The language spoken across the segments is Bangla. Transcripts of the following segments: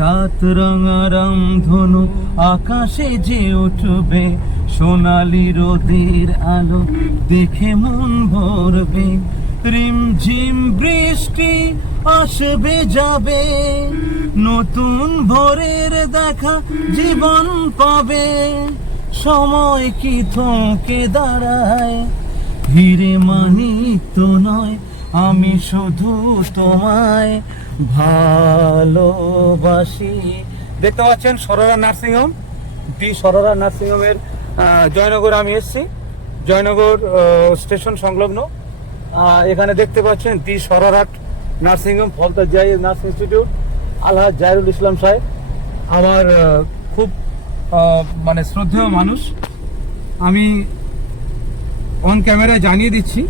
সাত রঙা রামধনু আকাশে যে উঠবে, সোনালি রোদের আলো দেখে মন ভরবে। রিমঝিম বৃষ্টি আসবে যাবে, নতুন ভোরের দেখা জীবন পাবে। সময় কি থমকে দাঁড়ায়, ধীরে মানি তো নয়, আমি শুধু তোমায় ভালোবাসি। দেখতে পাচ্ছেন সরোরা নার্সিংহোম, দি সরোরা নার্সিংহোমের জয়নগর আমি এসেছি, জয়নগর স্টেশন সংলগ্ন। এখানে দেখতে পাচ্ছেন দি সরোরাট নার্সিংহোম, ফলতা জাই নার্স ইনস্টিটিউট, আলহাজ জাহিরুল ইসলাম সাহেব আমার খুব মানে শ্রদ্ধেয় মানুষ। আমি অন ক্যামেরায় জানিয়ে দিচ্ছি,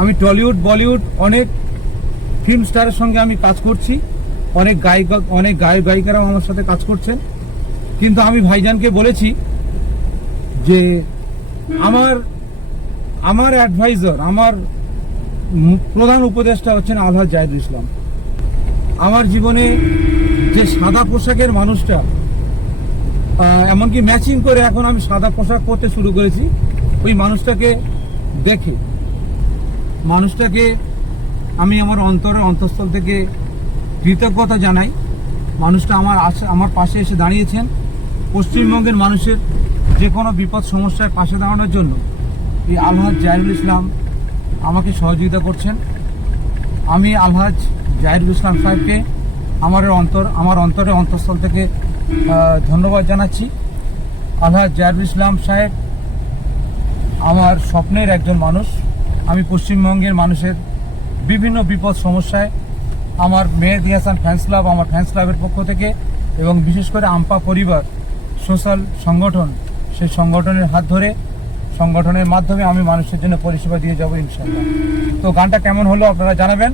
আমি টলিউড বলিউড অনেক ফিল্ম স্টারের সঙ্গে আমি কাজ করছি, অনেক গায়ক গায়িকারাও আমার সাথে কাজ করছেন। কিন্তু আমি ভাইজানকে বলেছি যে আমার অ্যাডভাইজার, আমার প্রধান উপদেষ্টা হচ্ছেন আলহাজ জাহিরুল ইসলাম। আমার জীবনে যে সাদা পোশাকের মানুষটা, এমনকি ম্যাচিং করে এখন আমি সাদা পোশাক পরতে শুরু করেছি, ওই মানুষটাকে দেখে আমি আমার অন্তঃস্থল থেকে কৃতজ্ঞতা জানাই। মানুষটা আমার পাশে এসে দাঁড়িয়েছেন। পশ্চিমবঙ্গের মানুষের যে কোনো বিপদ সমস্যায় পাশে দাঁড়ানোর জন্য এই আলহাজ জাহিরুল ইসলাম আমাকে সহযোগিতা করছেন। আমি আলহাজ জাহিরুল ইসলাম সাহেবকে আমার অন্তঃস্থল থেকে ধন্যবাদ জানাচ্ছি। আলহাজ জাহিরুল ইসলাম সাহেব আমার স্বপ্নের একজন মানুষ। আমি পশ্চিমবঙ্গের মানুষের বিভিন্ন বিপদ সমস্যায় আমার মেহেদি হাসান ফ্যান্স ক্লাব, আমার ফ্যান্স ক্লাবের পক্ষ থেকে, এবং বিশেষ করে আম্পা পরিবার সোশ্যাল সংগঠন, সেই সংগঠনের হাত ধরে, সংগঠনের মাধ্যমে আমি মানুষের জন্য পরিষেবা দিয়ে যাব ইনশাআল্লাহ। তো গানটা কেমন হলো আপনারা জানাবেন।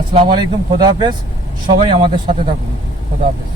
আসসালামু আলাইকুম, খোদা হাফেজ। সবাই আমাদের সাথে থাকুন। খোদা হাফেজ।